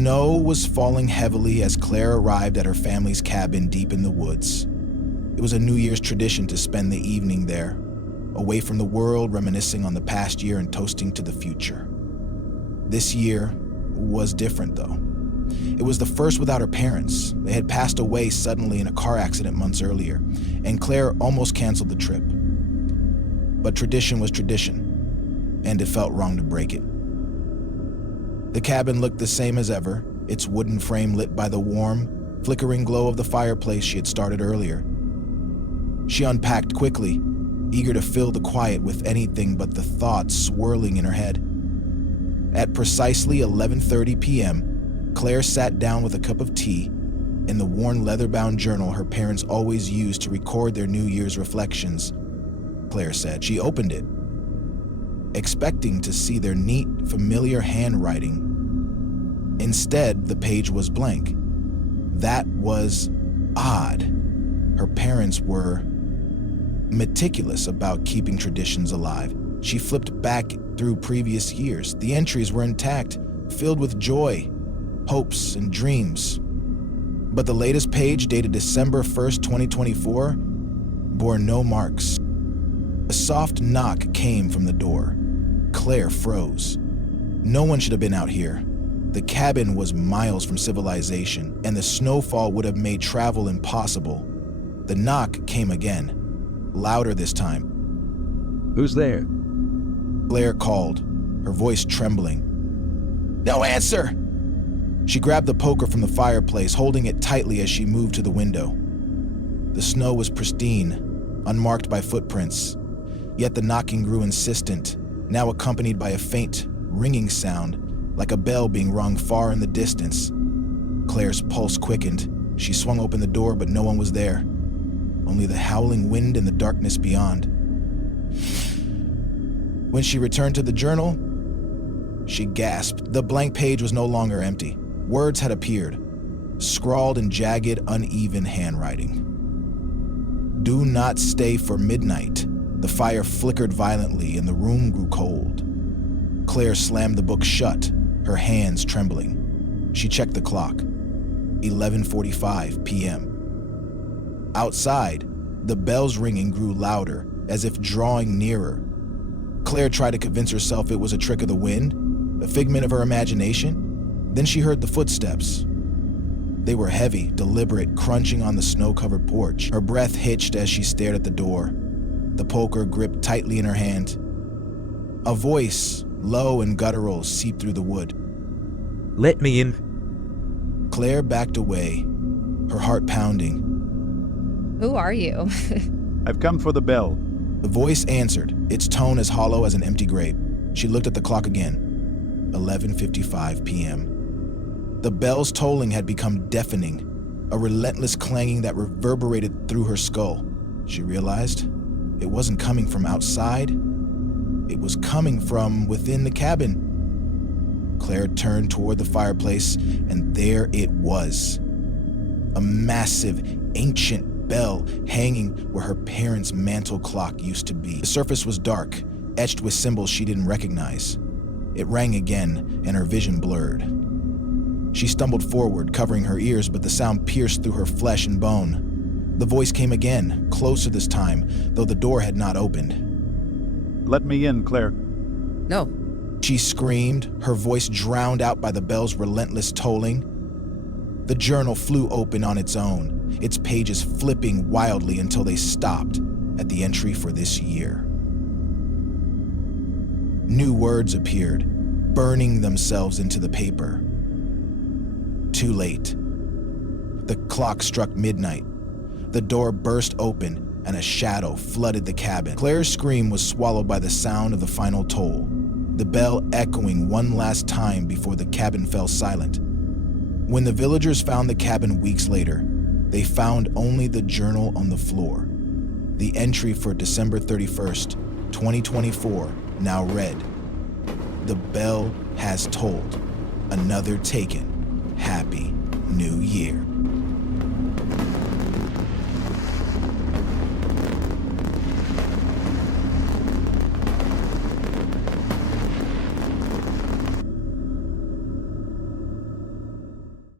Snow was falling heavily as Claire arrived at her family's cabin deep in the woods. It was a New Year's tradition to spend the evening there, away from the world, reminiscing on the past year and toasting to the future. This year was different, though. It was the first without her parents. They had passed away suddenly in a car accident months earlier, and Claire almost canceled the trip. But tradition was tradition, and it felt wrong to break it. The cabin looked the same as ever, its wooden frame lit by the warm, flickering glow of the fireplace she had started earlier. She unpacked quickly, eager to fill the quiet with anything but the thoughts swirling in her head. At precisely 11:30 p.m., Claire sat down with a cup of tea and the worn leather-bound journal her parents always used to record their New Year's reflections. Claire said. She opened it, expecting to see their neat, familiar handwriting. Instead, the page was blank. That was odd. Her parents were meticulous about keeping traditions alive. She flipped back through previous years. The entries were intact, filled with joy, hopes, and dreams. But the latest page, dated December 1st, 2024, bore no marks. A soft knock came from the door. Claire froze. No one should have been out here. The cabin was miles from civilization, and the snowfall would have made travel impossible. The knock came again, louder this time. "Who's there?" Claire called, her voice trembling. "No answer!" She grabbed the poker from the fireplace, holding it tightly as she moved to the window. The snow was pristine, unmarked by footprints, yet the knocking grew insistent, now accompanied by a faint, ringing sound, like a bell being rung far in the distance. Claire's pulse quickened. She swung open the door, but no one was there. Only the howling wind and the darkness beyond. When she returned to the journal, she gasped. The blank page was no longer empty. Words had appeared, scrawled in jagged, uneven handwriting. "Do not stay for midnight." The fire flickered violently and the room grew cold. Claire slammed the book shut, her hands trembling. She checked the clock. 11:45 p.m. Outside, the bells ringing grew louder, as if drawing nearer. Claire tried to convince herself it was a trick of the wind, a figment of her imagination. Then she heard the footsteps. They were heavy, deliberate, crunching on the snow-covered porch. Her breath hitched as she stared at the door, the poker gripped tightly in her hand. A voice, low and guttural, seeped through the wood. "Let me in." Claire backed away, her heart pounding. Who are you? "I've come for the bell." The voice answered, its tone as hollow as an empty grape. She looked at the clock again. 11:55 p.m. The bell's tolling had become deafening, a relentless clanging that reverberated through her skull. She realized it wasn't coming from outside. It was coming from within the cabin. Claire turned toward the fireplace, and there it was. A massive, ancient bell hanging where her parents' mantel clock used to be. The surface was dark, etched with symbols she didn't recognize. It rang again, and her vision blurred. She stumbled forward, covering her ears, but the sound pierced through her flesh and bone. The voice came again, closer this time, though the door had not opened. "Let me in, Claire." No. She screamed, her voice drowned out by the bell's relentless tolling. The journal flew open on its own, its pages flipping wildly until they stopped at the entry for this year. New words appeared, burning themselves into the paper. Too late. The clock struck midnight. The door burst open and a shadow flooded the cabin. Claire's scream was swallowed by the sound of the final toll, the bell echoing one last time before the cabin fell silent. When the villagers found the cabin weeks later, they found only the journal on the floor. The entry for December 31st, 2024 now read, "The bell has tolled. Another taken. Happy New Year."